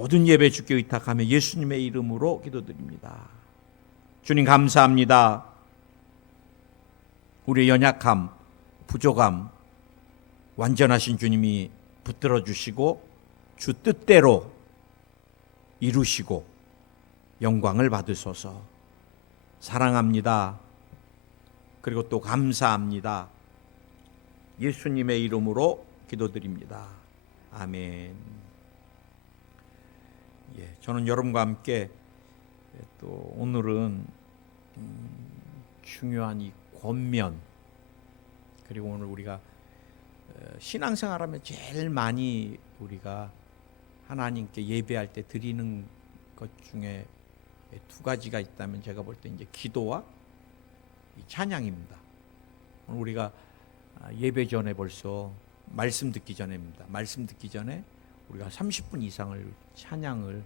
모든 예배 주께 의탁하며 예수님의 이름으로 기도드립니다. 주님 감사합니다. 우리의 연약함, 부족함 완전하신 주님이 붙들어 주시고 주 뜻대로 이루시고 영광을 받으소서. 사랑합니다. 그리고 또 감사합니다. 예수님의 이름으로 기도드립니다. 아멘. 저는 여러분과 함께 또 오늘은 중요한 이 권면, 그리고 오늘 우리가 신앙생활하면 제일 많이 우리가 하나님께 예배할 때 드리는 것 중에 두 가지가 있다면 제가 볼 때 이제 기도와 찬양입니다. 오늘 우리가 예배 전에 벌써 말씀 듣기 전에입니다. 말씀 듣기 전에 우리가 30분 이상을 찬양을,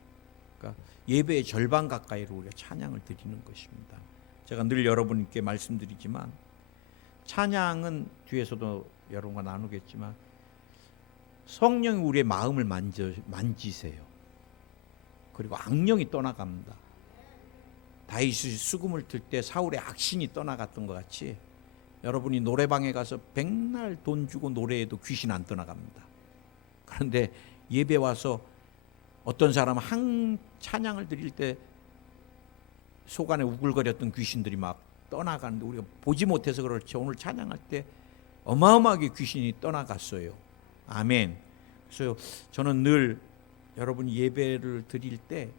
그러니까 예배의 절반 가까이로 우리가 찬양을 드리는 것입니다. 제가 늘 여러분께 말씀드리지만 찬양은 뒤에서도 여러분과 나누겠지만 성령이 우리의 마음을 만지세요. 그리고 악령이 떠나갑니다. 다윗이 수금을 틀 때 사울의 악신이 떠나갔던 것 같이 여러분이 노래방에 가서 백날 돈 주고 노래해도 귀신 안 떠나갑니다. 그런데 예배 와서 어떤 사람은 한 찬양을 드릴 때 속 안에 우글거렸던 귀신들이 막 떠나가는데 우리가 보지 못해서 그렇죠. 오늘 찬양할 때 어마어마하게 귀신이 떠나갔어요. 아멘. 그래서 저는 늘 여러분이 예배를 드릴 때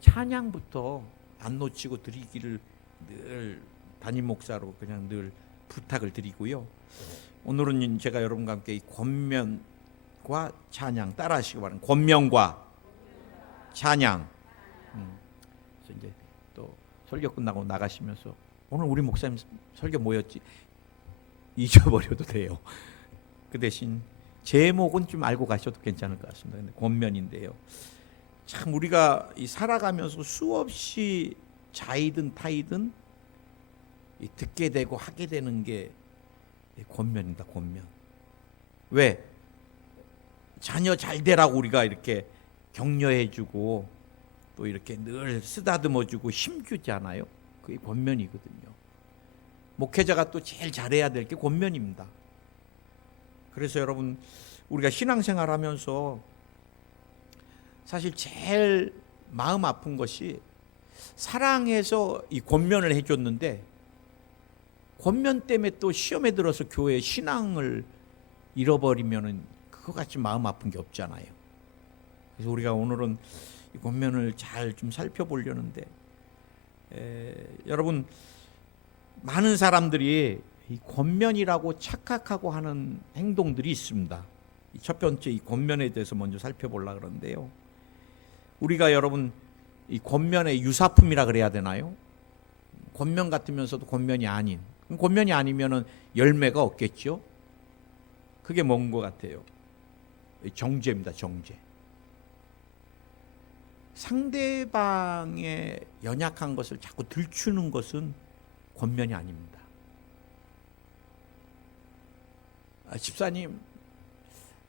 찬양부터 안 놓치고 드리기를 늘 담임 목사로 그냥 늘 부탁을 드리고요. 오늘은 제가 여러분과 함께 이 권면과 찬양 따라하시기 바랍니다. 권면과 찬양. 그래서 이제 또 설교 끝나고 나가시면서 오늘 우리 목사님 설교 뭐였지? 잊어버려도 돼요. 그 대신 제목은 좀 알고 가셔도 괜찮을 것 같습니다. 근데 권면인데요. 참 우리가 살아가면서 수없이 자이든 타이든 듣게 되고 하게 되는 게 권면입니다. 권면. 왜? 자녀 잘 되라고 우리가 이렇게 격려해주고 또 이렇게 늘 쓰다듬어주고 힘주잖아요. 그게 권면이거든요. 목회자가 또 제일 잘해야 될 게 권면입니다. 그래서 여러분 우리가 신앙생활하면서 사실 제일 마음 아픈 것이 사랑해서 이 권면을 해줬는데 권면 때문에 또 시험에 들어서 교회 신앙을 잃어버리면은 그거 같이 마음 아픈 게 없잖아요. 그래서 우리가 오늘은 이 권면을 잘 좀 살펴보려는데 여러분 많은 사람들이 이 권면이라고 착각하고 하는 행동들이 있습니다. 첫 번째 이 권면에 대해서 먼저 살펴보려고 그러는데요. 우리가 여러분 이 권면의 유사품이라 그래야 되나요? 권면 같으면서도 권면이 아닌, 권면이 아니면은 열매가 없겠죠. 그게 뭔 것 같아요? 정죄입니다. 정죄. 상대방의 연약한 것을 자꾸 들추는 것은 권면이 아닙니다.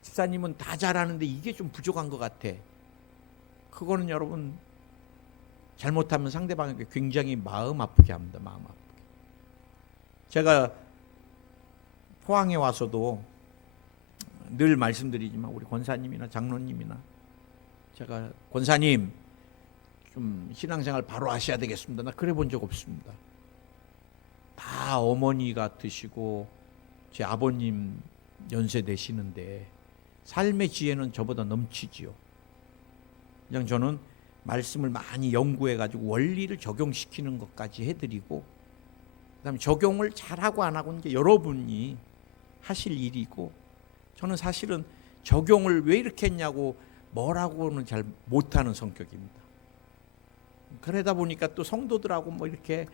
집사님은 다 잘하는데 이게 좀 부족한 것 같아. 그거는 여러분 잘못하면 상대방에게 굉장히 마음 아프게 합니다. 마음 아프게. 제가 포항에 와서도 늘 말씀드리지만 우리 권사님이나 장로님이나 제가 권사님 좀 신앙생활 바로 하셔야 되겠습니다. 나 그래 본 적 없습니다. 다 어머니 같으시고 제 아버님 연세 되시는데 삶의 지혜는 저보다 넘치지요. 그냥 저는 말씀을 많이 연구해가지고 원리를 적용시키는 것까지 해드리고 그다음에 적용을 잘하고 안 하고는 이제 여러분이 하실 일이고 저는 사실은 적용을 왜 이렇게 했냐고 뭐라고는 잘 못하는 성격입니다. 그러다 보니까 또 성도들하고 뭐 이렇게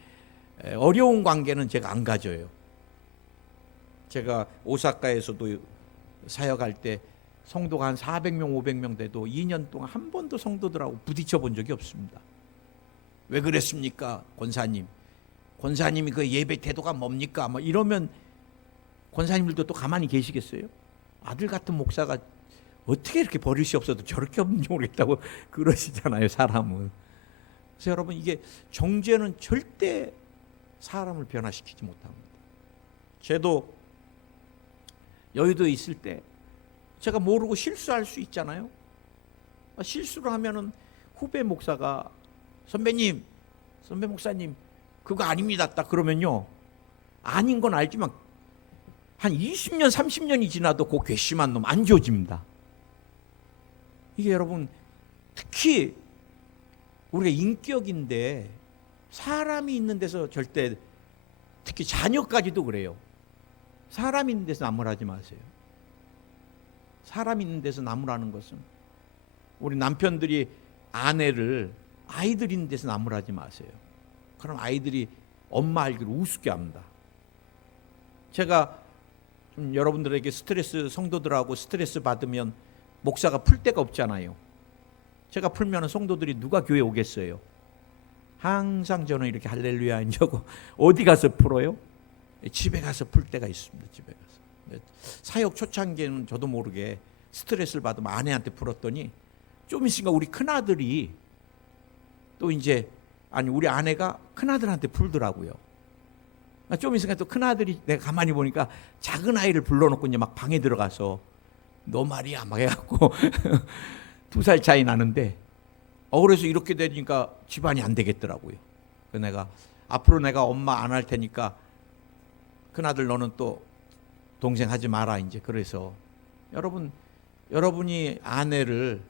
어려운 관계는 제가 안 가져요. 제가 오사카에서도 사역할 때 성도가 한 400명, 500명 돼도 2년 동안 한 번도 성도들하고 부딪혀 본 적이 없습니다. 왜 그랬습니까? 권사님. 권사님이 그 예배 태도가 뭡니까? 뭐 이러면 권사님들도 또 가만히 계시겠어요? 아들 같은 목사가 어떻게 이렇게 버릇이 없어도 저렇게 없는지 모르겠다고 그러시잖아요, 사람은. 그래서 여러분, 이게 정죄는 절대 사람을 변화시키지 못합니다. 저도 여의도에 있을 때 제가 모르고 실수할 수 있잖아요. 실수를 하면은 후배 목사가 선배 목사님 그거 아닙니다 딱 그러면요, 아닌 건 알지만 한 20년 30년이 지나도 그 괘씸한 놈 안 지워집니다. 이게 여러분, 특히 우리가 인격인데 사람이 있는 데서 절대, 특히 자녀까지도 그래요. 사람이 있는 데서 나무라지 마세요. 사람이 있는 데서 나무라는 것은, 우리 남편들이 아내를 아이들 있는 데서 나무라지 마세요. 그럼 아이들이 엄마 알기를 우습게 합니다. 제가 좀 여러분들에게 성도들하고 스트레스 받으면 목사가 풀 데가 없잖아요. 제가 풀면 성도들이 누가 교회 오겠어요? 항상 저는 이렇게 할렐루야 하고 어디 가서 풀어요? 집에 가서 풀 때가 있습니다. 집에 가서. 사역 초창기에는 저도 모르게 스트레스를 받으면 아내한테 풀었더니 좀 있으니까 우리 큰아들이 또 이제, 아니 우리 아내가 큰아들한테 풀더라고요. 좀 있으니까 또 큰아들이, 내가 가만히 보니까 작은 아이를 불러놓고 이제 막 방에 들어가서 너 말이야 막 해갖고 2살 차이 나는데, 그래서 이렇게 되니까 집안이 안 되겠더라고요. 그래서 내가 앞으로 내가 엄마 안 할 테니까 큰아들 너는 또 동생 하지 마라 이제. 그래서 여러분이 아내를,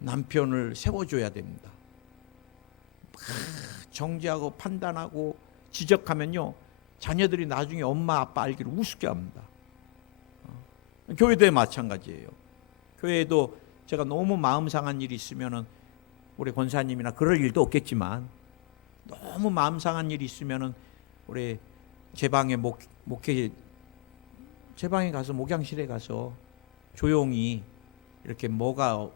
남편을 세워줘야 됩니다. 정죄하고 판단하고 지적하면요, 자녀들이 나중에 엄마 아빠 알기를 우습게 합니다. 교회도 마찬가지예요. 교회도 제가 너무 마음 상한 일이 있으면은, 우리 권사님이나 그럴 일도 없겠지만 너무 마음 상한 일이 있으면은 우리 제 방에 제 방에 가서, 목양실에 가서 조용히 이렇게 뭐가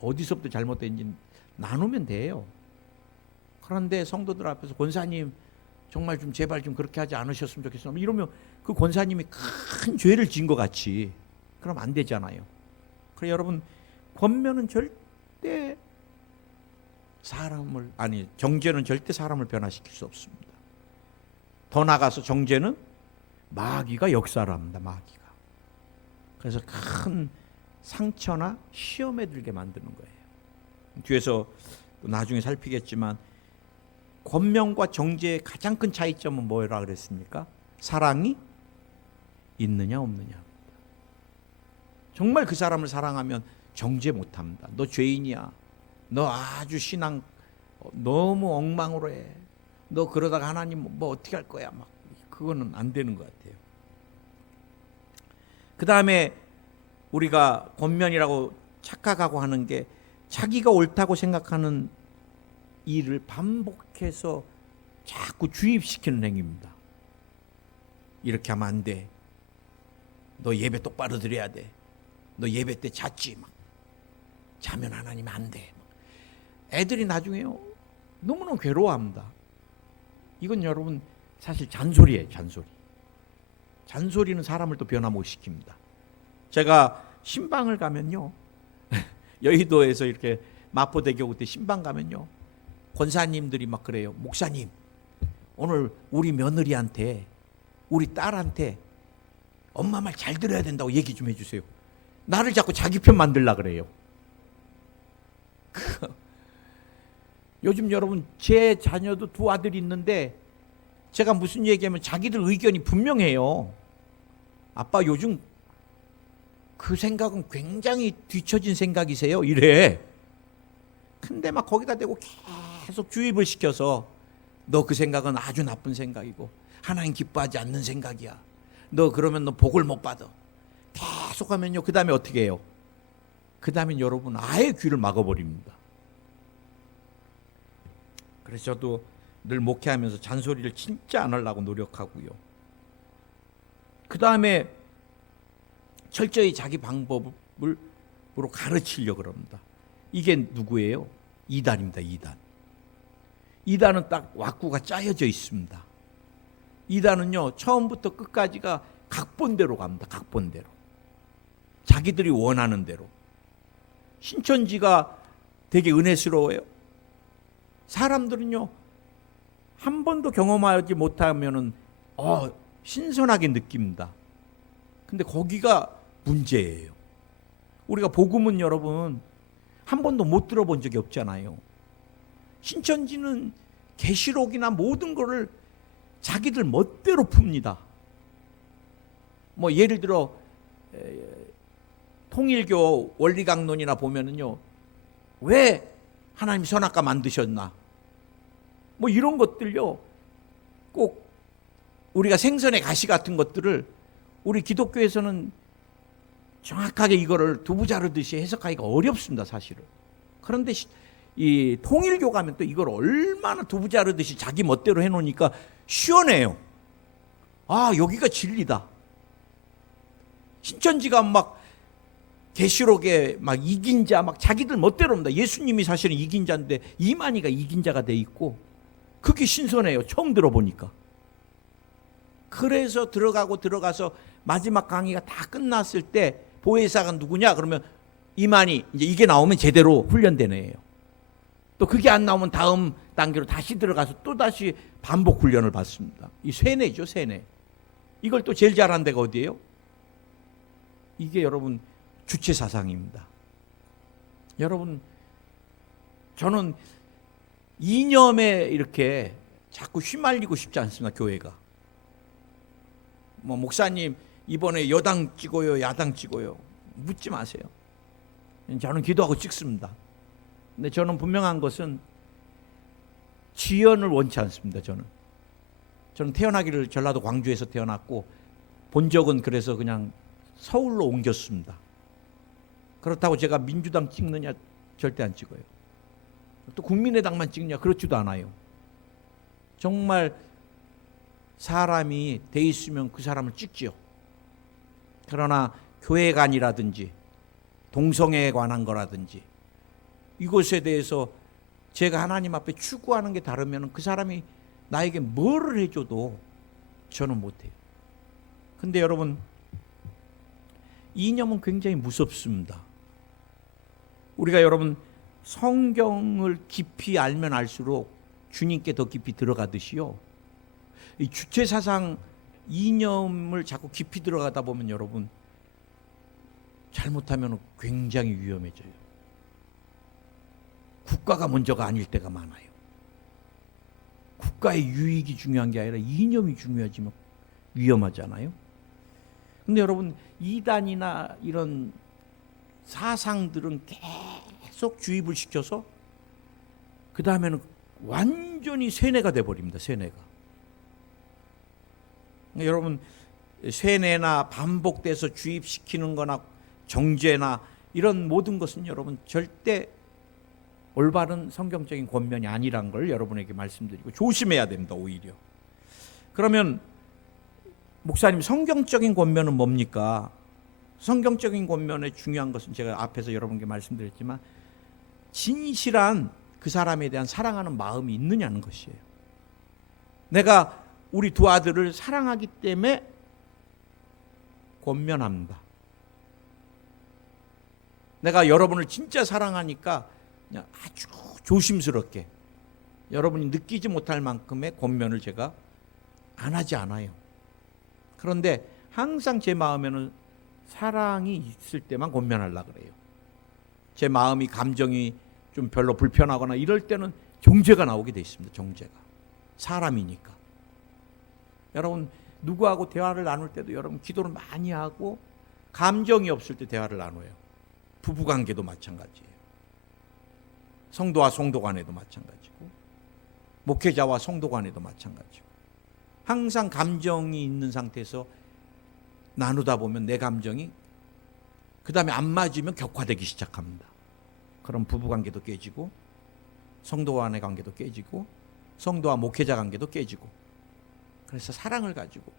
어디서부터 잘못된지 나누면 돼요. 그런데 성도들 앞에서 권사님 정말 좀 제발 좀 그렇게 하지 않으셨으면 좋겠어요 이러면 그 권사님이 큰 죄를 지은 것 같이, 그럼 안 되잖아요. 그래서 여러분, 권면은 절대 정죄는 절대 사람을 변화시킬 수 없습니다. 더 나아가서 정죄는 마귀가 역사를 합니다. 마귀가. 그래서 큰 상처나 시험에 들게 만드는 거예요. 뒤에서 또 나중에 살피겠지만, 권면과 정죄의 가장 큰 차이점은 뭐라 그랬습니까? 사랑이 있느냐 없느냐. 정말 그 사람을 사랑하면 정죄 못합니다. 너 죄인이야. 너 아주 신앙 너무 엉망으로 해. 너 그러다가 하나님 뭐 어떻게 할 거야. 막 그거는 안 되는 것 같아요. 그 다음에 우리가 권면이라고 착각하고 하는 게, 자기가 옳다고 생각하는 일을 반복해서 자꾸 주입시키는 행위입니다. 이렇게 하면 안 돼. 너 예배 똑바로 드려야 돼. 너 예배 때 잤지. 막 자면 하나님 안 돼. 애들이 나중에요, 너무너무 괴로워합니다. 이건 여러분 사실 잔소리예요. 잔소리는 사람을 또 변화 못 시킵니다. 제가 신방을 가면요, 여의도에서 이렇게 마포대교 그때 신방 가면요, 권사님들이 막 그래요. 목사님, 오늘 우리 며느리한테, 우리 딸한테 엄마 말 잘 들어야 된다고 얘기 좀 해주세요. 나를 자꾸 자기 편 만들라 그래요. 요즘 여러분, 제 자녀도 2 아들이 있는데 제가 무슨 얘기하면 자기들 의견이 분명해요. 아빠 요즘 그 생각은 굉장히 뒤처진 생각이세요 이래. 근데 막 거기다 대고 계속 주입을 시켜서, 너 그 생각은 아주 나쁜 생각이고 하나님 기뻐하지 않는 생각이야. 너 그러면 너 복을 못 받아. 계속 하면요, 그 다음에 어떻게 해요? 그 다음엔 여러분 아예 귀를 막아버립니다. 그래서 저도 늘 목회하면서 잔소리를 진짜 안 하려고 노력하고요. 그 다음에 철저히 자기 방법으로 가르치려고 합니다. 이게 누구예요? 이단입니다. 이단은 딱 왁구가 짜여져 있습니다. 이단은요, 처음부터 끝까지가 각본대로 갑니다. 각본대로. 자기들이 원하는 대로. 신천지가 되게 은혜스러워요. 사람들은요, 한 번도 경험하지 못하면은 신선하게 느낍니다. 근데 거기가 문제예요. 우리가 복음은 여러분 한 번도 못 들어본 적이 없잖아요. 신천지는 계시록이나 모든 거를 자기들 멋대로 풉니다. 뭐 예를 들어 통일교 원리강론이나 보면은요, 왜 하나님 선악과 만드셨나, 뭐 이런 것들요, 꼭 우리가 생선의 가시 같은 것들을 우리 기독교에서는 정확하게 이거를 두부 자르듯이 해석하기가 어렵습니다, 사실은. 그런데 이 통일교 가면 또 이걸 얼마나 두부 자르듯이 자기 멋대로 해놓으니까 시원해요. 아, 여기가 진리다. 신천지가 막 계시록에 막 이긴 자, 막 자기들 멋대로 합니다. 예수님이 사실은 이긴 자인데 이만희가 이긴 자가 돼 있고, 그게 신선해요. 처음 들어보니까. 그래서 들어가서 마지막 강의가 다 끝났을 때 보혜사가 누구냐 그러면 이만희, 이제 이게 나오면 제대로 훈련된 애예요. 또 그게 안 나오면 다음 단계로 다시 들어가서 또 다시 반복 훈련을 받습니다. 이 세뇌죠, 세뇌. 이걸 또 제일 잘하는 데가 어디예요? 이게 여러분 주체 사상입니다. 여러분, 저는 이념에 이렇게 자꾸 휘말리고 싶지 않습니다. 교회가 뭐 목사님 이번에 여당 찍어요, 야당 찍어요, 묻지 마세요. 저는 기도하고 찍습니다. 근데 저는 분명한 것은 지연을 원치 않습니다. 저는 태어나기를 전라도 광주에서 태어났고 본 적은 그래서 그냥 서울로 옮겼습니다. 그렇다고 제가 민주당 찍느냐? 절대 안 찍어요. 또 국민의당만 찍냐? 그렇지도 않아요. 정말 사람이 돼 있으면 그 사람을 찍지요. 그러나 교회관이라든지 동성애에 관한 거라든지 이것에 대해서 제가 하나님 앞에 추구하는 게 다르면 그 사람이 나에게 뭐를 해줘도 저는 못해요. 근데 여러분, 이념은 굉장히 무섭습니다. 우리가 여러분 성경을 깊이 알면 알수록 주님께 더 깊이 들어가듯이요, 이 주체사상 이념을 자꾸 깊이 들어가다 보면 여러분 잘못하면 굉장히 위험해져요. 국가가 먼저가 아닐 때가 많아요. 국가의 유익이 중요한 게 아니라 이념이 중요하지만 위험하잖아요. 근데 여러분, 이단이나 이런 사상들은 계속 주입을 시켜서 그 다음에는 완전히 세뇌가 돼버립니다. 세뇌가. 여러분, 세뇌나 반복돼서 주입시키는 거나 정죄나 이런 모든 것은 여러분 절대 올바른 성경적인 권면이 아니란 걸 여러분에게 말씀드리고 조심해야 됩니다. 오히려. 그러면 목사님, 성경적인 권면은 뭡니까? 성경적인 권면의 중요한 것은 제가 앞에서 여러분께 말씀드렸지만 진실한 그 사람에 대한 사랑하는 마음이 있느냐는 것이에요. 내가 우리 두 아들을 사랑하기 때문에 권면합니다. 내가 여러분을 진짜 사랑하니까 그냥 아주 조심스럽게 여러분이 느끼지 못할 만큼의 권면을 제가 안 하지 않아요. 그런데 항상 제 마음에는 사랑이 있을 때만 권면하려고 그래요. 제 마음이, 감정이 좀 별로 불편하거나 이럴 때는 정죄가 나오게 돼 있습니다. 정죄가. 사람이니까. 여러분, 누구하고 대화를 나눌 때도 여러분 기도를 많이 하고 감정이 없을 때 대화를 나눠요. 부부관계도 마찬가지예요. 성도와 성도 간에도 마찬가지고 목회자와 성도 간에도 마찬가지고 항상 감정이 있는 상태에서 나누다 보면 내 감정이 그 다음에 안 맞으면 격화되기 시작합니다. 그럼 부부관계도 깨지고 성도와 간의 관계도 깨지고 성도와 목회자 관계도 깨지고, 그래서 사랑을 가지고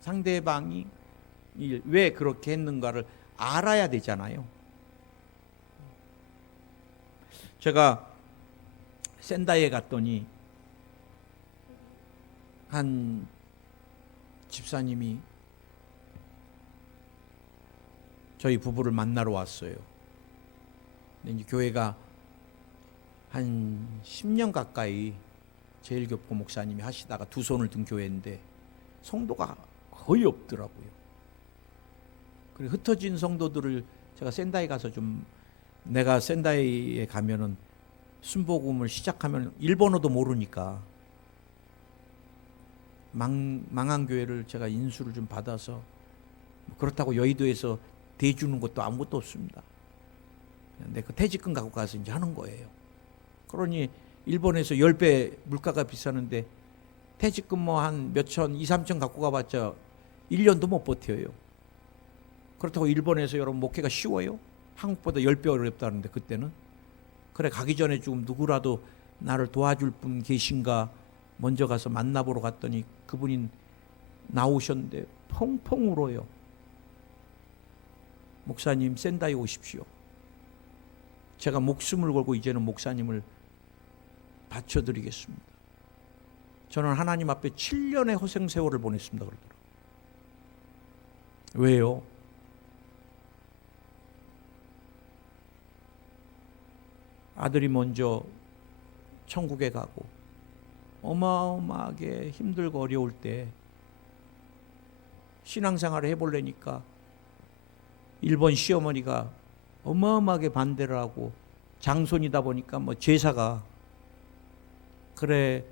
상대방이 왜 그렇게 했는가를 알아야 되잖아요. 제가 센다이에 갔더니 한 집사님이 저희 부부를 만나러 왔어요. 근데 이제 교회가 한 10년 가까이 제일교포 목사님이 하시다가 두 손을 든 교회인데 성도가 거의 없더라고요. 그리고 흩어진 성도들을 제가 센다이 가서 좀, 내가 센다이에 가면은 순복음을 시작하면 일본어도 모르니까 망한 교회를 제가 인수를 좀 받아서, 그렇다고 여의도에서 대주는 것도 아무것도 없습니다. 근데 그 퇴직금 갖고 가서 이제 하는 거예요. 그러니 일본에서 10배 물가가 비싸는데 퇴직금 뭐 한 몇천, 2, 3천 갖고 가봤자 1년도 못 버텨요. 그렇다고 일본에서 여러분 목회가 쉬워요? 한국보다 10배 어렵다는데 그때는. 그래, 가기 전에 좀 누구라도 나를 도와줄 분 계신가 먼저 가서 만나보러 갔더니 그분이 나오셨는데 펑펑 울어요. 목사님, 센다이 오십시오. 제가 목숨을 걸고 이제는 목사님을 바쳐드리겠습니다. 저는 하나님 앞에 7년의 허생 세월을 보냈습니다. 그러더라고요. 왜요? 아들이 먼저 천국에 가고 어마어마하게 힘들고 어려울 때 신앙생활을 해보려니까 일본 시어머니가 어마어마하게 반대를 하고, 장손이다 보니까 뭐 제사가, 그래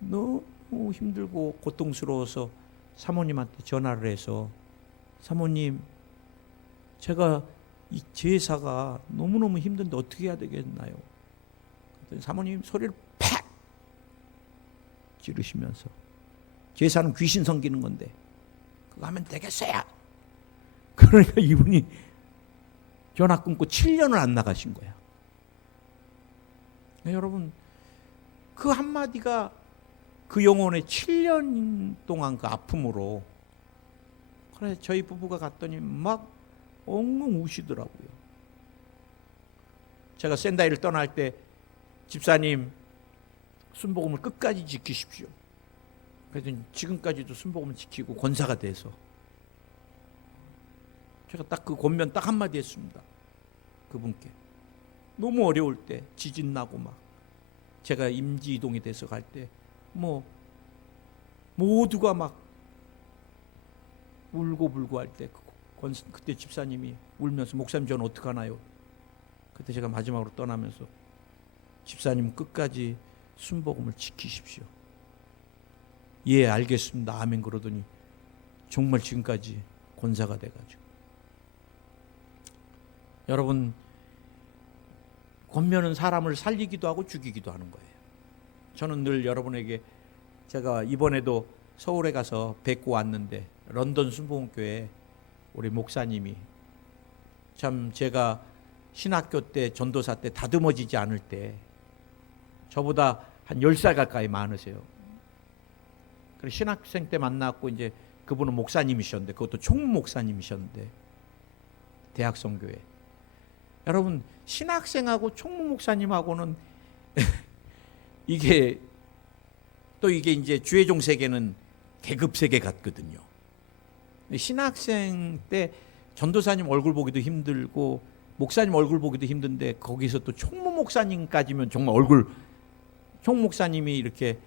너무 힘들고 고통스러워서 사모님한테 전화를 해서, 사모님, 제가 이 제사가 너무너무 힘든데 어떻게 해야 되겠나요? 그랬더니 사모님 소리를 팍 지르시면서, 제사는 귀신 섬기는 건데 그거 하면 되겠어요. 그러니까 이분이 전화 끊고 7년을 안 나가신 거야. 여러분, 그 한마디가 그 영혼의 7년 동안 그 아픔으로, 그래 저희 부부가 갔더니 막 엉엉 우시더라고요. 제가 센다이를 떠날 때, 집사님 순복음을 끝까지 지키십시오. 그랬더니 지금까지도 순복음을 지키고 권사가 돼서, 제가 딱 그 권면 딱 한마디 했습니다. 그분께. 너무 어려울 때, 지진 나고 막 제가 임지 이동이 돼서 갈 때 뭐 모두가 막 울고 불고 할 때 그때 집사님이 울면서, 목사님 저는 어떡하나요? 그때 제가 마지막으로 떠나면서, 집사님 끝까지 순복음을 지키십시오. 예, 알겠습니다. 아멘. 그러더니 정말 지금까지 권사가 돼가지고. 여러분, 권면은 사람을 살리기도 하고 죽이기도 하는 거예요. 저는 늘 여러분에게, 제가 이번에도 서울에 가서 뵙고 왔는데, 런던 순복음교회 우리 목사님이 참, 제가 신학교 때 전도사 때 다듬어지지 않을 때 저보다 한 10살 가까이 많으세요. 그래서 신학생 때 만났고, 이제 그분은 목사님이셨는데, 그것도 총무 목사님이셨는데, 대학성교회. 여러분, 신학생하고 총무 목사님하고는 이게 또 이게 이제 주의종 세계는 계급 세계 같거든요. 신학생 때 전도사님 얼굴 보기도 힘들고 목사님 얼굴 보기도 힘든데, 거기서 또 총무 목사님까지면 정말 얼굴, 총무 목사님이 이렇게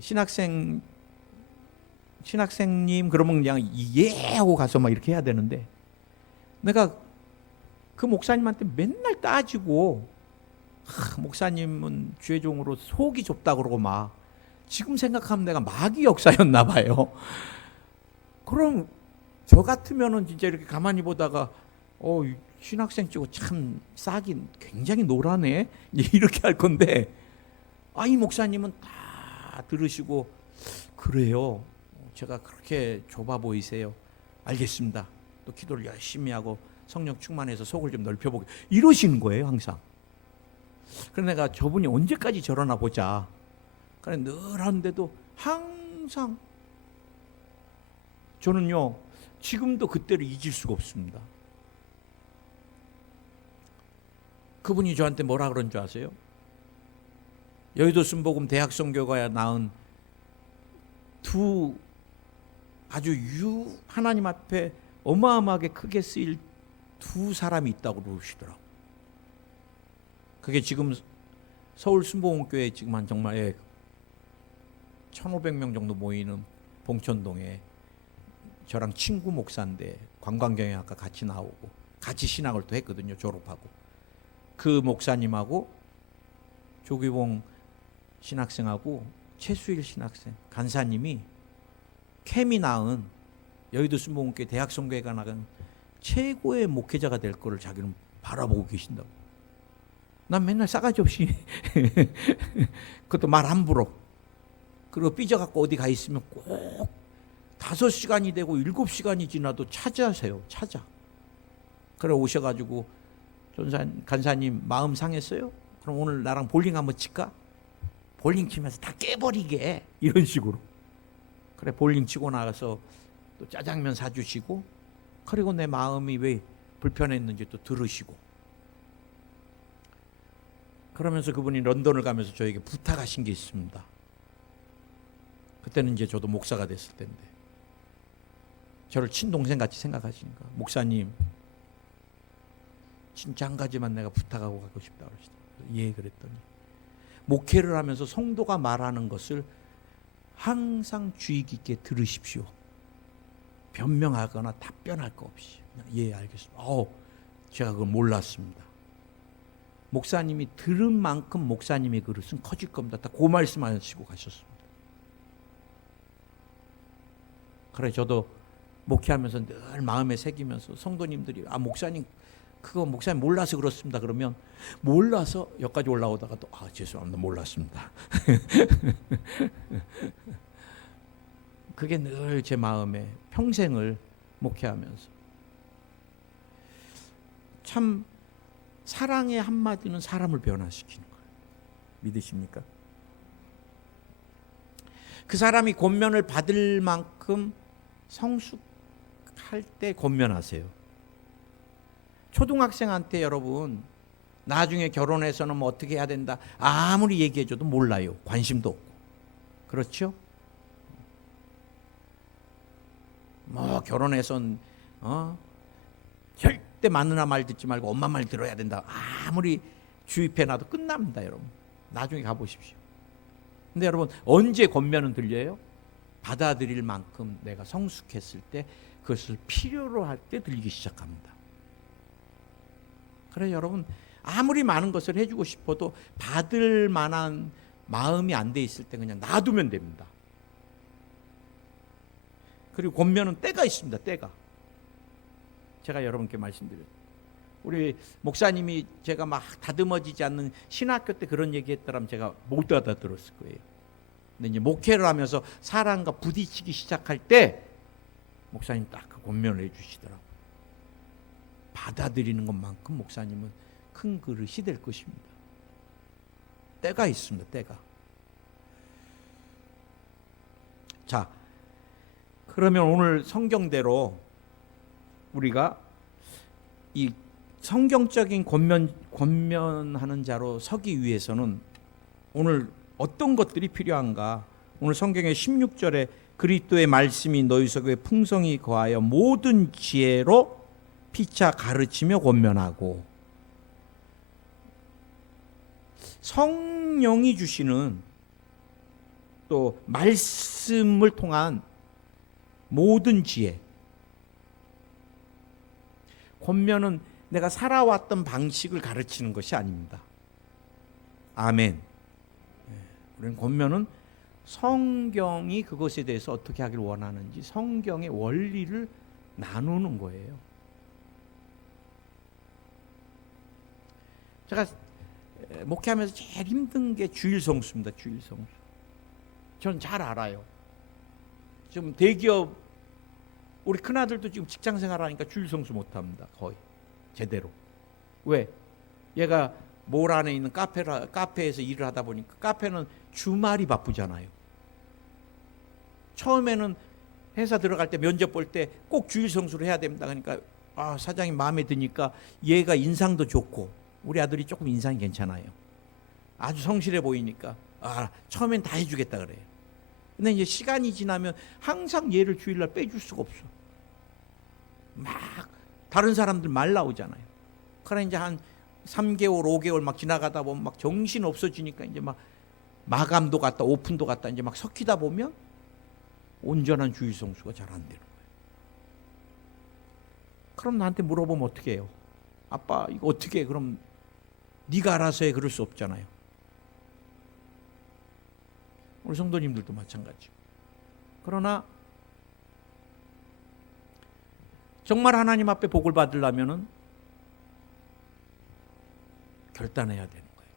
신학생님 그러면 그냥 예 하고 가서 막 이렇게 해야 되는데, 내가 그 목사님한테 맨날 따지고, 목사님은 주의종으로 속이 좁다 그러고 막, 지금 생각하면 내가 마귀 역사였나 봐요. 그럼 저 같으면은 진짜 이렇게 가만히 보다가 신학생 치고 참 싹이 굉장히 노라네 이렇게 할 건데, 이 목사님은 다 들으시고, 그래요, 제가 그렇게 좁아 보이세요? 알겠습니다. 또 기도를 열심히 하고 성령 충만해서 속을 좀 넓혀보게, 이러시는 거예요 항상. 그래서 내가 저분이 언제까지 저러나 보자. 그래 늘 하는데도 항상 저는요, 지금도 그때를 잊을 수가 없습니다. 그분이 저한테 뭐라 그런 줄 아세요? 여의도 순복음 대학성교가 낳은 두 아주 하나님 앞에 어마어마하게 크게 쓰일 두 사람이 있다고 그러시더라고. 그게 지금 서울 순복음교회 지금 한 정말 1,500명 정도 모이는 봉천동에 저랑 친구 목사인데 관광경영학과 같이 나오고 같이 신학을 또 했거든요. 졸업하고. 그 목사님하고 조기봉 신학생하고 최수일 신학생 간사님이 캠이 낳은 여의도 순복음교회 대학성교회가 나간 최고의 목회자가 될 거를 자기는 바라보고 계신다고. 난 맨날 싸가지 없이 그것도 말 함부로 그리고 삐져갖고 어디 가 있으면 꼭 5시간이 되고 7시간이 지나도 찾아세요. 찾아. 그래 오셔가지고 간사님 마음 상했어요? 그럼 오늘 나랑 볼링 한번 칠까? 볼링 치면서 다 깨버리게 이런 식으로. 그래 볼링 치고 나가서 또 짜장면 사주시고 그리고 내 마음이 왜 불편했는지 또 들으시고 그러면서 그분이 런던을 가면서 저에게 부탁하신 게 있습니다. 그때는 이제 저도 목사가 됐을 때인데 저를 친동생 같이 생각하시니까 목사님 진짜 한 가지만 내가 부탁하고 가고 싶다 그러시더라고요. 예 그랬더니 목회를 하면서 성도가 말하는 것을 항상 주의 깊게 들으십시오. 변명하거나 답변할 거 없이 그냥 예 알겠습니다. 제가 그걸 몰랐습니다. 목사님이 들은 만큼 목사님의 그릇은 커질 겁니다. 딱 그 말씀하시고 가셨습니다. 그래 저도 목회하면서 늘 마음에 새기면서 성도님들이 목사님 그거 목사님 몰라서 그렇습니다. 그러면 몰라서 여기까지 올라오다가 또 죄송합니다. 몰랐습니다. 그게 늘 제 마음에 평생을 목회하면서 참 사랑의 한마디는 사람을 변화시키는 거예요. 믿으십니까? 그 사람이 권면을 받을 만큼 성숙할 때 권면하세요. 초등학생한테 여러분 나중에 결혼해서는 뭐 어떻게 해야 된다 아무리 얘기해줘도 몰라요. 관심도 없고. 그렇죠? 뭐 결혼해선 절대 마누라 말 듣지 말고 엄마 말 들어야 된다. 아무리 주입해놔도 끝납니다. 여러분 나중에 가보십시오. 근데 여러분 언제 권면은 들려요? 받아들일 만큼 내가 성숙했을 때 그것을 필요로 할 때 들리기 시작합니다. 그래 여러분 아무리 많은 것을 해주고 싶어도 받을 만한 마음이 안 돼 있을 때 그냥 놔두면 됩니다. 그리고 권면은 때가 있습니다. 때가. 제가 여러분께 말씀드려요. 우리 목사님이 제가 막 다듬어지지 않는 신학교 때 그런 얘기했더라면 제가 못 알아들었을 거예요. 근데 이제 목회를 하면서 사람과 부딪히기 시작할 때 목사님 딱 그 권면을 해주시더라고요. 받아들이는 것만큼 목사님은 큰 그릇이 될 것입니다. 때가 있습니다. 때가. 자, 그러면 오늘 성경대로 우리가 이 성경적인 권면하는 자로 서기 위해서는 오늘 어떤 것들이 필요한가? 오늘 성경의 16절에 그리스도의 말씀이 너희 속에 풍성히 거하여 모든 지혜로 피차 가르치며 권면하고 성령이 주시는 또 말씀을 통한 모든 지혜. 권면은 내가 살아왔던 방식을 가르치는 것이 아닙니다. 아멘. 우리는 권면은 성경이 그것에 대해서 어떻게 하길 원하는지 성경의 원리를 나누는 거예요. 제가 목회하면서 제일 힘든 게 주일성수입니다. 주일성수. 저는 잘 알아요. 지금 대기업 우리 큰아들도 지금 직장생활하니까 주일성수 못합니다. 거의 제대로. 왜? 얘가 몰 안에 있는 카페에서 일을 하다 보니까 카페는 주말이 바쁘잖아요. 처음에는 회사 들어갈 때 면접 볼 때 꼭 주일성수를 해야 됩니다. 그러니까 사장님 마음에 드니까 얘가 인상도 좋고 우리 아들이 조금 인상이 괜찮아요. 아주 성실해 보이니까 처음엔 다 해주겠다 그래요. 근데 이제 시간이 지나면 항상 얘를 주일날 빼줄 수가 없어. 막 다른 사람들 말 나오잖아요. 그러나 이제 한 3개월, 5개월 막 지나가다 보면 막 정신 없어지니까 이제 막 마감도 갔다 오픈도 갔다 이제 막 섞이다 보면 온전한 주의 성수가 잘 안 되는 거예요. 그럼 나한테 물어보면 어떻게 해요? 아빠 이거 어떻게 해? 그럼 네가 알아서 해. 그럴 수 없잖아요. 우리 성도님들도 마찬가지. 그러나 정말 하나님 앞에 복을 받으려면은 결단해야 되는 거예요.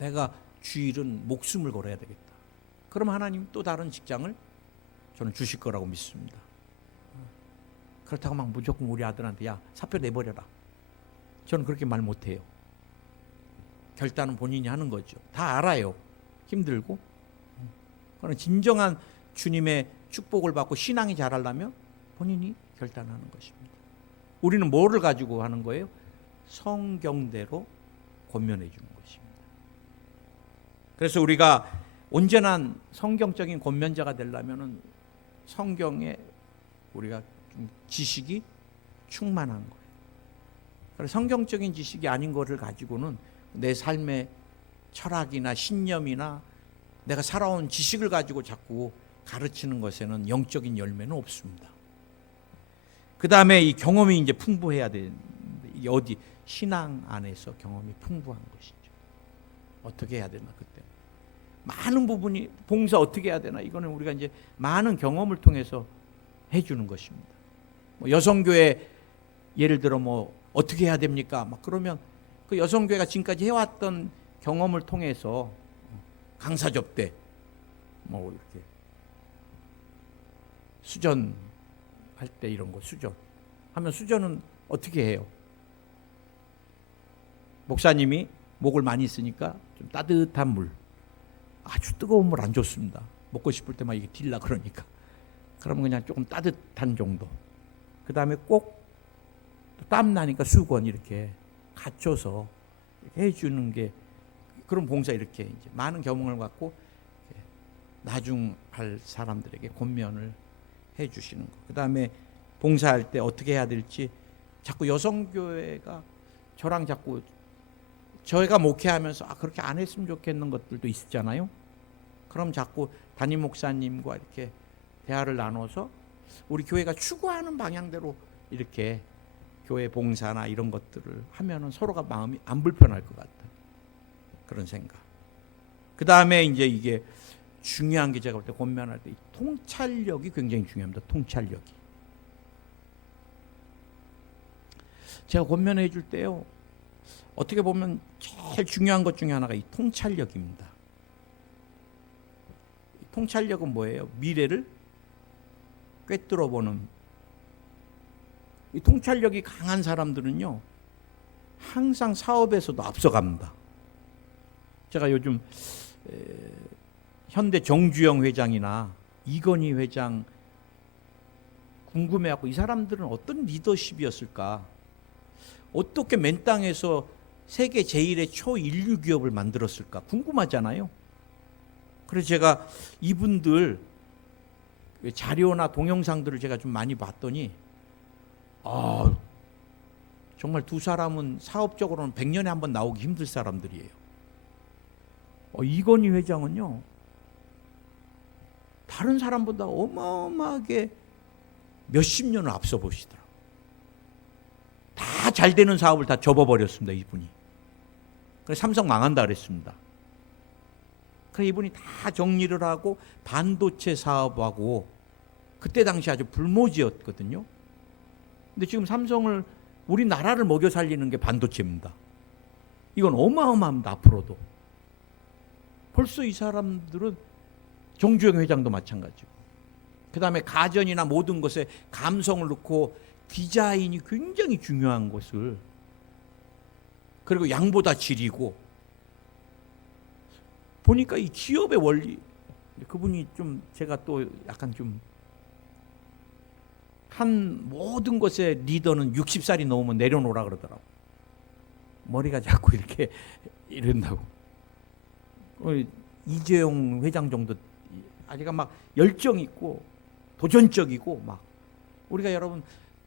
내가 주일은 목숨을 걸어야 되겠다. 그럼 하나님 또 다른 직장을 저는 주실 거라고 믿습니다. 그렇다고 막 무조건 우리 아들한테 야 사표 내버려라. 저는 그렇게 말 못해요. 결단은 본인이 하는 거죠. 다 알아요. 힘들고. 그러나 진정한 주님의 축복을 받고 신앙이 자라려면 본인이 결단하는 것입니다. 우리는 뭐를 가지고 하는 거예요? 성경대로 권면해 주는 것입니다. 그래서 우리가 온전한 성경적인 권면자가 되려면 성경에 우리가 좀 지식이 충만한 거예요. 그래서 성경적인 지식이 아닌 것을 가지고는 내 삶의 철학이나 신념이나 내가 살아온 지식을 가지고 자꾸 가르치는 것에는 영적인 열매는 없습니다. 그 다음에 이 경험이 이제 풍부해야 되는데 이게 어디 신앙 안에서 경험이 풍부한 것이죠. 어떻게 해야 되나 그때 많은 부분이 봉사 어떻게 해야 되나 이거는 우리가 이제 많은 경험을 통해서 해주는 것입니다. 뭐 여성교회 예를 들어 뭐 어떻게 해야 됩니까? 막 그러면 그 여성교회가 지금까지 해왔던 경험을 통해서 강사 접대 뭐 이렇게 수전 할 때 이런 거 수전 하면 수전은 어떻게 해요? 목사님이 목을 많이 쓰니까 좀 따뜻한 물 아주 뜨거운 물 안 좋습니다. 먹고 싶을 때만 이게 딜라 그러니까 그러면 그냥 조금 따뜻한 정도 그 다음에 꼭 땀 나니까 수건 이렇게 갖춰서 이렇게 해주는 게 그런 봉사 이렇게 이제 많은 경험을 갖고 나중할 사람들에게 권면을 해주시는 거. 그 다음에 봉사할 때 어떻게 해야 될지 자꾸 여성교회가 저랑 자꾸 저희가 목회하면서 그렇게 안 했으면 좋겠는 것들도 있잖아요. 그럼 자꾸 담임 목사님과 이렇게 대화를 나눠서 우리 교회가 추구하는 방향대로 이렇게 교회 봉사나 이런 것들을 하면은 서로가 마음이 안 불편할 것 같다. 그런 생각. 그 다음에 이제 이게 중요한 게 제가 볼 때 권면할 때 통찰력이 굉장히 중요합니다. 통찰력이. 제가 권면해 줄 때요. 어떻게 보면 제일 중요한 것 중에 하나가 이 통찰력입니다. 통찰력은 뭐예요? 미래를 꿰뚫어 보는. 이 통찰력이 강한 사람들은요. 항상 사업에서도 앞서갑니다. 제가 요즘 현대 정주영 회장이나 이건희 회장 궁금해하고 이 사람들은 어떤 리더십이었을까? 어떻게 맨 땅에서 세계 제1의 초인류 기업을 만들었을까? 궁금하잖아요. 그래서 제가 이분들 자료나 동영상들을 제가 좀 많이 봤더니 정말 두 사람은 사업적으로는 100년에 한 번 나오기 힘들 사람들이에요. 이건희 회장은요. 다른 사람보다 어마어마하게 몇십 년을 앞서 보시더라고요. 다 잘 되는 사업을 다 접어버렸습니다. 이분이. 그래서 삼성 망한다 그랬습니다. 그래서 이분이 다 정리를 하고 반도체 사업하고 그때 당시 아주 불모지였거든요. 근데 지금 삼성을 우리나라를 먹여 살리는 게 반도체입니다. 이건 어마어마합니다. 앞으로도. 벌써 이 사람들은 정주영 회장도 마찬가지고 그 다음에 가전이나 모든 것에 감성을 넣고 디자인이 굉장히 중요한 것을 그리고 양보다 질이고 보니까 이 기업의 원리 그분이 좀 제가 또 약간 좀 한 모든 것의 리더는 60살이 넘으면 내려놓으라 그러더라고. 머리가 자꾸 이렇게 이런다고. 이재용 회장 정도 아직 막 열정 있고 도전적이고 막 우리가 여러분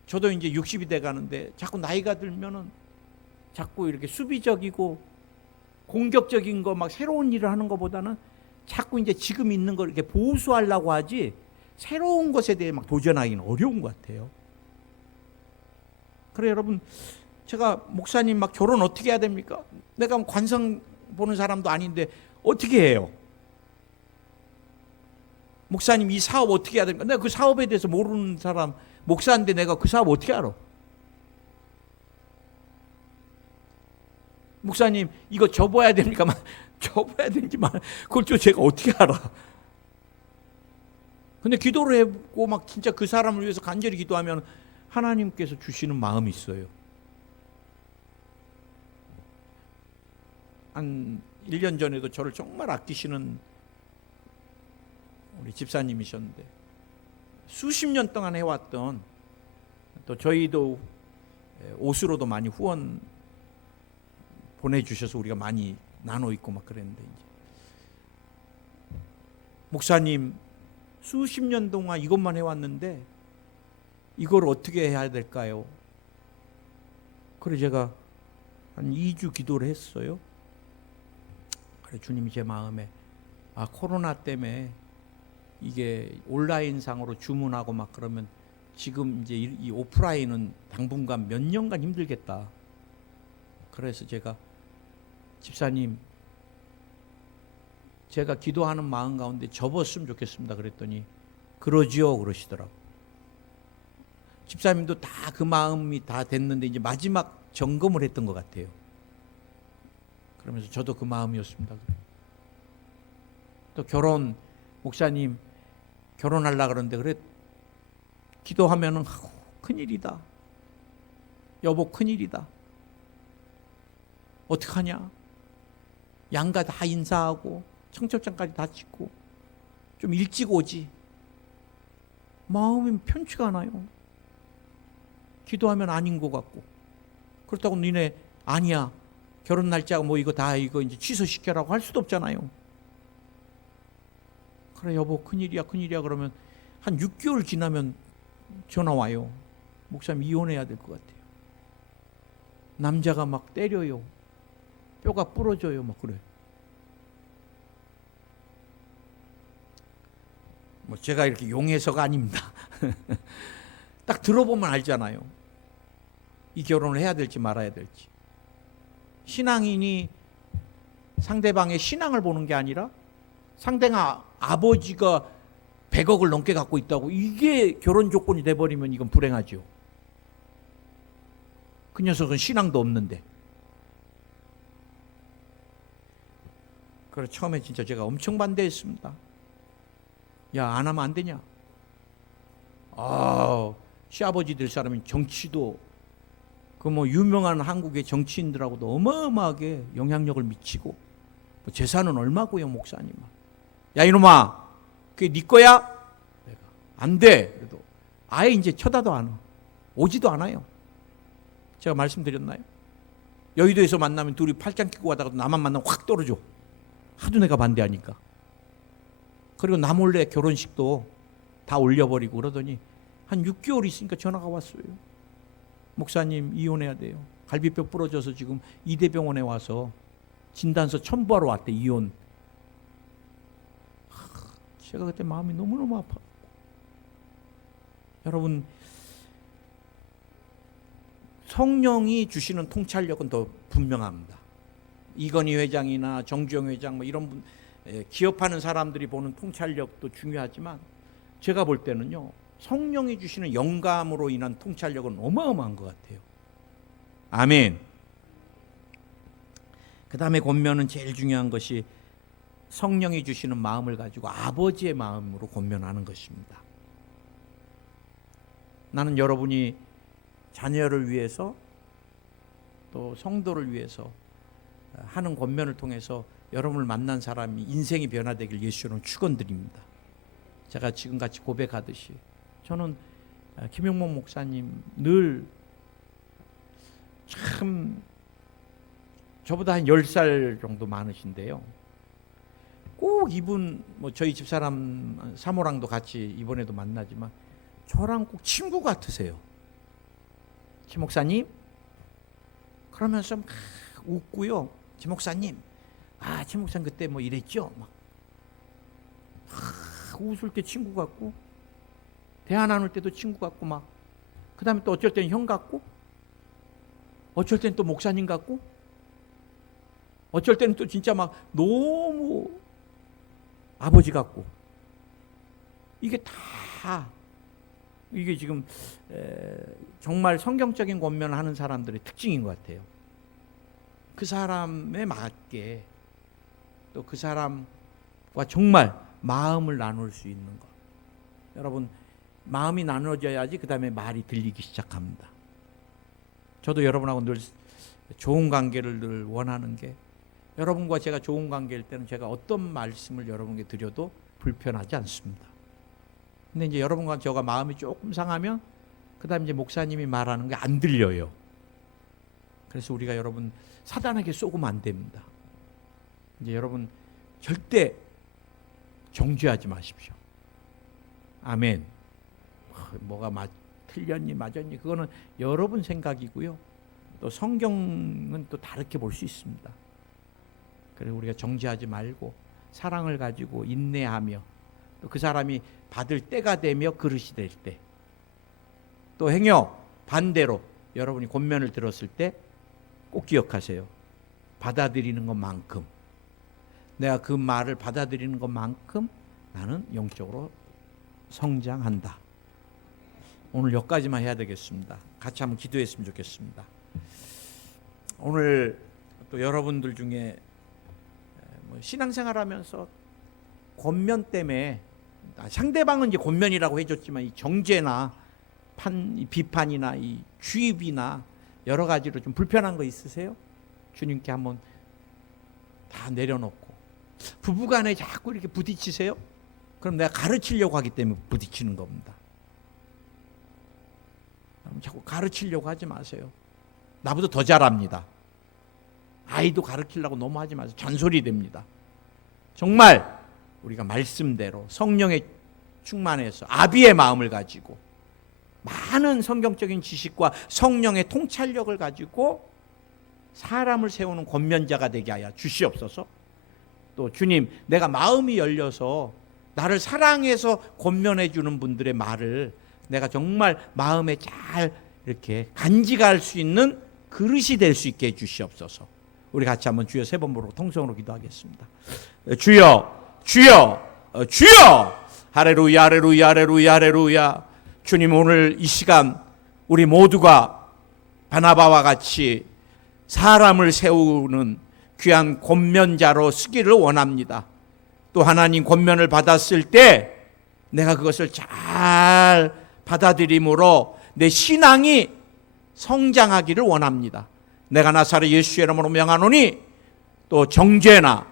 저도 이제 60이 돼 가는데 자꾸 나이가 들면은 자꾸 이렇게 수비적이고 공격적인 거 막 새로운 일을 하는 것보다는 자꾸 이제 지금 있는 걸 이렇게 보수하려고 하지 새로운 것에 대해 막 도전하기는 어려운 것 같아요. 그래 여러분, 제가 목사님 막 결혼 어떻게 해야 됩니까? 내가 관성 보는 사람도 아닌데 어떻게 해요? 목사님 이 사업 어떻게 해야 됩니까? 내가 그 사업에 대해서 모르는 사람 목사인데 내가 그 사업 어떻게 알아? 목사님 이거 접어야 됩니까? 접어야 되는지만 그걸 또 제가 어떻게 알아? 근데 기도를 해보고 막 진짜 그 사람을 위해서 간절히 기도하면 하나님께서 주시는 마음이 있어요. 한 1년 전에도 저를 정말 아끼시는 우리 집사님이셨는데 수십 년 동안 해왔던, 또 저희도 옷으로도 많이 후원 보내주셔서 우리가 많이 나눠 입고 막 그랬는데, 이제 목사님 수십 년 동안 이것만 해왔는데 이걸 어떻게 해야 될까요? 그래 제가 한 2주 기도를 했어요. 그래 주님이 제 마음에 코로나 때문에 이게 온라인상으로 주문하고 막 그러면 지금 이제 이 오프라인은 당분간 몇 년간 힘들겠다. 그래서 제가 집사님 제가 기도하는 마음 가운데 접었으면 좋겠습니다. 그랬더니 그러지요 그러시더라고. 집사님도 다 그 마음이 다 됐는데 이제 마지막 점검을 했던 것 같아요. 그러면서 저도 그 마음이었습니다. 또 결혼, 목사님 결혼하려고 그러는데 그래 기도하면은 큰일이다. 여보 큰일이다. 어떡하냐? 양가 다 인사하고 청첩장까지 다 찍고 좀 일찍 오지. 마음이 편치가 않아요. 기도하면 아닌 것 같고. 그렇다고 니네 아니야. 결혼 날짜가 뭐 이거 다 이거 이제 취소시켜라고 할 수도 없잖아요. 그래 여보 큰일이야 큰일이야 그러면 한 6개월 지나면 전화 와요. 목사님 이혼해야 될 것 같아요. 남자가 막 때려요. 뼈가 부러져요. 막 그래. 뭐 제가 이렇게 용해서가 아닙니다. 딱 들어보면 알잖아요. 이 결혼을 해야 될지 말아야 될지. 신앙인이 상대방의 신앙을 보는 게 아니라 상대가 아버지가 100억을 넘게 갖고 있다고 이게 결혼 조건이 돼버리면 이건 불행하죠. 그 녀석은 신앙도 없는데. 그래서 처음에 진짜 제가 엄청 반대했습니다. 야, 안 하면 안 되냐? 시아버지 될 사람이 정치도 그 뭐 유명한 한국의 정치인들하고도 어마어마하게 영향력을 미치고 뭐 재산은 얼마고요, 목사님? 야 이놈아, 그게 네 거야? 내가 안 돼. 그래도 아예 이제 쳐다도 안 와. 오지도 않아요. 제가 말씀드렸나요? 여의도에서 만나면 둘이 팔짱 끼고 가다가 나만 만나면 확 떨어져. 하도 내가 반대하니까. 그리고 나 몰래 결혼식도 다 올려버리고 그러더니 한 6개월 있으니까 전화가 왔어요. 목사님 이혼해야 돼요. 갈비뼈 부러져서 지금 이대병원에 와서 진단서 첨부하러 왔대. 이혼. 제가 그때 마음이 너무너무 아파. 여러분 성령이 주시는 통찰력은 더 분명합니다. 이건희 회장이나 정주영 회장 뭐 이런 분 기업하는 사람들이 보는 통찰력도 중요하지만 제가 볼 때는요 성령이 주시는 영감으로 인한 통찰력은 어마어마한 것 같아요. 아멘. 그 다음에 권면은 제일 중요한 것이 성령이 주시는 마음을 가지고 아버지의 마음으로 권면하는 것입니다. 나는 여러분이 자녀를 위해서 또 성도를 위해서 하는 권면을 통해서 여러분을 만난 사람이 인생이 변화되길 예수로 축원드립니다. 제가 지금 같이 고백하듯이 저는 김용목 목사님 늘 참 저보다 한 10살 정도 많으신데요. 꼭 이분 뭐 저희 집사람 사모랑도 같이 이번에도 만나지만 저랑 꼭 친구 같으세요. 최 목사님? 그러면서 막 웃고요. 최 목사님, 최 목사님 그때 뭐 이랬죠? 막 웃을 때 친구 같고, 대화 나눌 때도 친구 같고, 막 그 다음에 또 어쩔 때는 형 같고, 어쩔 때는 또 목사님 같고, 어쩔 때는 또 진짜 막 너무 아버지 같고, 이게 지금 정말 성경적인 권면을 하는 사람들의 특징인 것 같아요. 그 사람에 맞게 또 그 사람과 정말 마음을 나눌 수 있는 것. 여러분, 마음이 나눠져야지 그 다음에 말이 들리기 시작합니다. 저도 여러분하고 늘 좋은 관계를 늘 원하는 게, 여러분과 제가 좋은 관계일 때는 제가 어떤 말씀을 여러분께 드려도 불편하지 않습니다. 근데 이제 여러분과 저가 마음이 조금 상하면 그 다음에 이제 목사님이 말하는 게 안 들려요. 그래서 우리가 여러분 사단에게 쏘으면 안 됩니다. 이제 여러분 절대 정죄하지 마십시오. 아멘. 뭐가 틀렸니 맞았니 그거는 여러분 생각이고요. 또 성경은 또 다르게 볼 수 있습니다. 그래서 우리가 정죄하지 말고 사랑을 가지고 인내하며, 또 그 사람이 받을 때가 되며 그릇이 될 때, 또 행여 반대로 여러분이 권면을 들었을 때 꼭 기억하세요. 받아들이는 것만큼, 내가 그 말을 받아들이는 것만큼 나는 영적으로 성장한다. 오늘 여기까지만 해야 되겠습니다. 같이 한번 기도했으면 좋겠습니다. 오늘 또 여러분들 중에 신앙생활하면서 권면 때문에, 상대방은 이제 권면이라고 해줬지만 이 정죄나 비판이나 이 주입이나 여러 가지로 좀 불편한 거 있으세요? 주님께 한번 다 내려놓고. 부부간에 자꾸 이렇게 부딪히세요? 그럼 내가 가르치려고 하기 때문에 부딪히는 겁니다. 자꾸 가르치려고 하지 마세요. 나보다 더 잘합니다. 아이도 가르치려고 너무 하지 마세요. 잔소리 됩니다. 정말 우리가 말씀대로 성령의 충만해서 아비의 마음을 가지고 많은 성경적인 지식과 성령의 통찰력을 가지고 사람을 세우는 권면자가 되게 하여 주시옵소서. 또 주님, 내가 마음이 열려서 나를 사랑해서 권면해 주는 분들의 말을 내가 정말 마음에 잘 이렇게 간직할 수 있는 그릇이 될 수 있게 해주시옵소서. 우리 같이 한번 주여 세 번 부르고 통성으로 기도하겠습니다. 주여, 주여, 주여. 할렐루야, 할렐루야, 할렐루야, 할렐루야. 주님, 오늘 이 시간 우리 모두가 바나바와 같이 사람을 세우는 귀한 권면자로 쓰기를 원합니다. 또 하나님 권면을 받았을 때 내가 그것을 잘 받아들임으로 내 신앙이 성장하기를 원합니다. 내가 나사렛 예수의 이름으로 명하노니 또 정죄나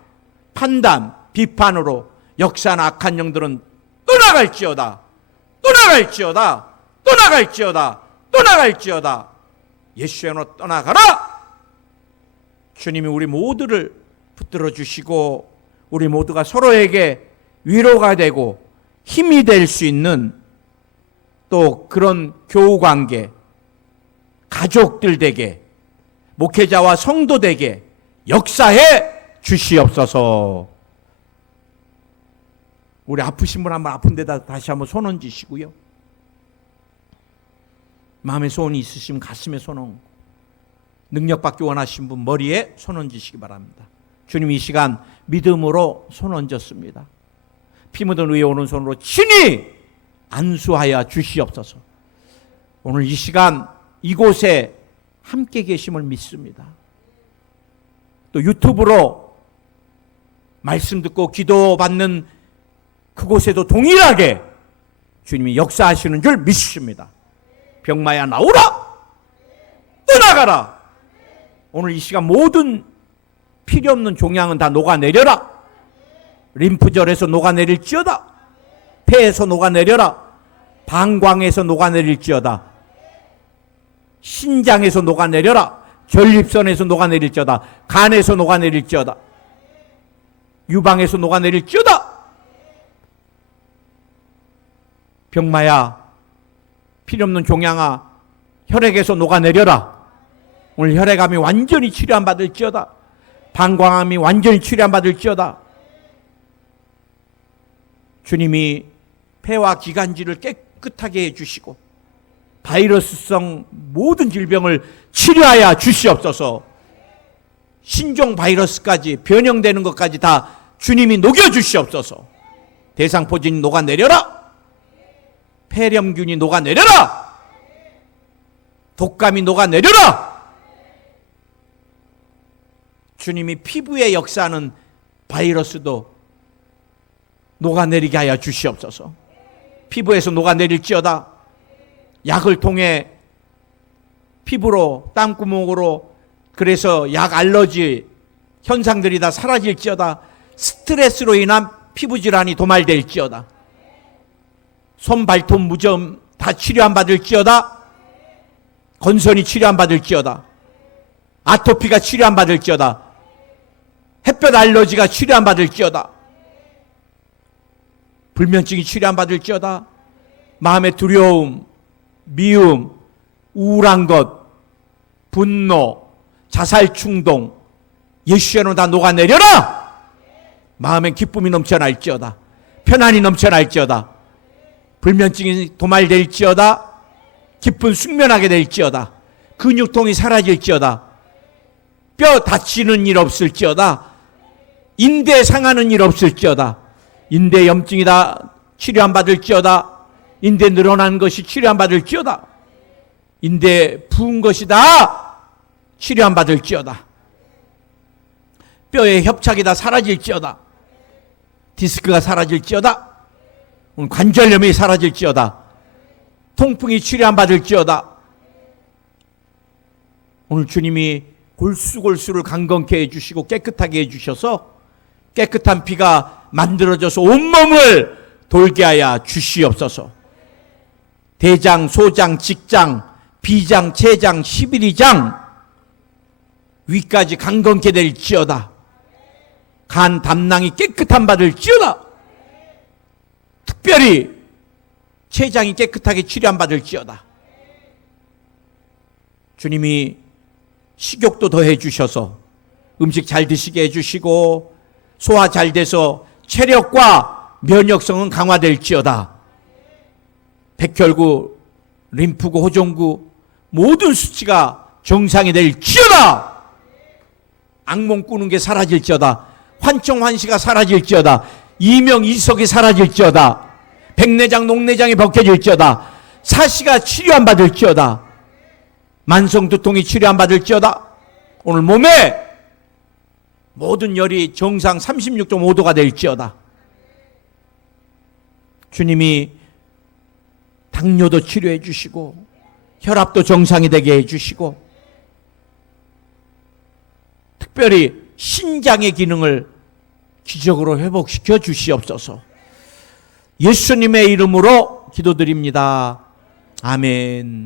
판단, 비판으로 역사나 악한 영들은 떠나갈지어다, 떠나갈지어다, 떠나갈지어다, 떠나갈지어다. 예수의 이름으로 떠나가라. 주님이 우리 모두를 붙들어 주시고 우리 모두가 서로에게 위로가 되고 힘이 될 수 있는 또 그런 교우관계, 가족들 되게, 목회자와 성도 되게 역사해 주시옵소서. 우리 아프신 분 한번 아픈 데다 다시 한번 손 얹으시고요. 마음에 소원이 있으시면 가슴에 손 얹고, 능력받기 원하신 분 머리에 손 얹으시기 바랍니다. 주님, 이 시간 믿음으로 손 얹었습니다. 피 묻은 의에 오른손으로 친히 안수하여 주시옵소서. 오늘 이 시간 이곳에 함께 계심을 믿습니다. 또 유튜브로 말씀 듣고 기도받는 그곳에도 동일하게 주님이 역사하시는 줄 믿습니다. 병마야 나오라, 떠나가라. 오늘 이 시간 모든 필요 없는 종양은 다 녹아내려라. 림프절에서 녹아내릴지어다. 폐에서 녹아내려라. 방광에서 녹아내릴지어다. 신장에서 녹아내려라. 전립선에서 녹아내릴지어다. 간에서 녹아내릴지어다. 유방에서 녹아내릴지어다. 병마야, 필요 없는 종양아, 혈액에서 녹아내려라. 오늘 혈액암이 완전히 치료 받을지어다. 방광암이 완전히 치료 받을지어다. 주님이 폐와 기관지를 깨끗하게 해주시고 바이러스성 모든 질병을 치료하여 주시옵소서. 신종 바이러스까지 변형되는 것까지 다 주님이 녹여주시옵소서. 대상포진이 녹아내려라. 폐렴균이 녹아내려라. 독감이 녹아내려라. 주님이 피부에 역사하는 바이러스도 녹아내리게 하여 주시옵소서. 피부에서 녹아내릴지어다. 약을 통해 피부로 땀구멍으로 그래서 약 알러지 현상들이 다 사라질지어다. 스트레스로 인한 피부질환이 도말될지어다. 손, 발톱, 무좀 다 치료 안 받을지어다. 건선이 치료 안 받을지어다. 아토피가 치료 안 받을지어다. 햇볕 알러지가 치료 안 받을지어다. 불면증이 치료 안 받을지어다. 마음의 두려움, 미움, 우울한 것, 분노, 자살 충동, 예수의 다 녹아내려라. 마음엔 기쁨이 넘쳐날지어다. 편안이 넘쳐날지어다. 불면증이 도말될지어다. 기쁜 숙면하게 될지어다. 근육통이 사라질지어다. 뼈 다치는 일 없을지어다. 인대 상하는 일 없을지어다. 인대 염증이 다 치료 안 받을지어다. 인대 늘어난 것이 치료 안 받을지어다. 인대 부은 것이 다 치료 안 받을지어다. 뼈의 협착이 다 사라질지어다. 디스크가 사라질지어다. 관절염이 사라질지어다. 통풍이 치료 안 받을지어다. 오늘 주님이 골수골수를 강건케 해주시고 깨끗하게 해주셔서 깨끗한 피가 만들어져서 온몸을 돌게 하여 주시옵소서. 대장, 소장, 직장, 비장, 체장, 11위장 위까지 강건케 될지어다. 간 담낭이 깨끗한 받을지어다. 특별히 체장이 깨끗하게 치료 안 받을지어다. 주님이 식욕도 더해 주셔서 음식 잘 드시게 해주시고 소화 잘 돼서 체력과 면역성은 강화될지어다. 백혈구, 림프구, 호종구 모든 수치가 정상이 될지어다. 악몽 꾸는 게 사라질지어다. 환청환시가 사라질지어다. 이명이석이 사라질지어다. 백내장, 녹내장이 벗겨질지어다. 사시가 치료 안 받을지어다. 만성두통이 치료 안 받을지어다. 오늘 몸에 모든 열이 정상 36.5도가 될지어다. 주님이 당뇨도 치료해 주시고 혈압도 정상이 되게 해 주시고 특별히 신장의 기능을 기적으로 회복시켜 주시옵소서. 예수님의 이름으로 기도드립니다. 아멘.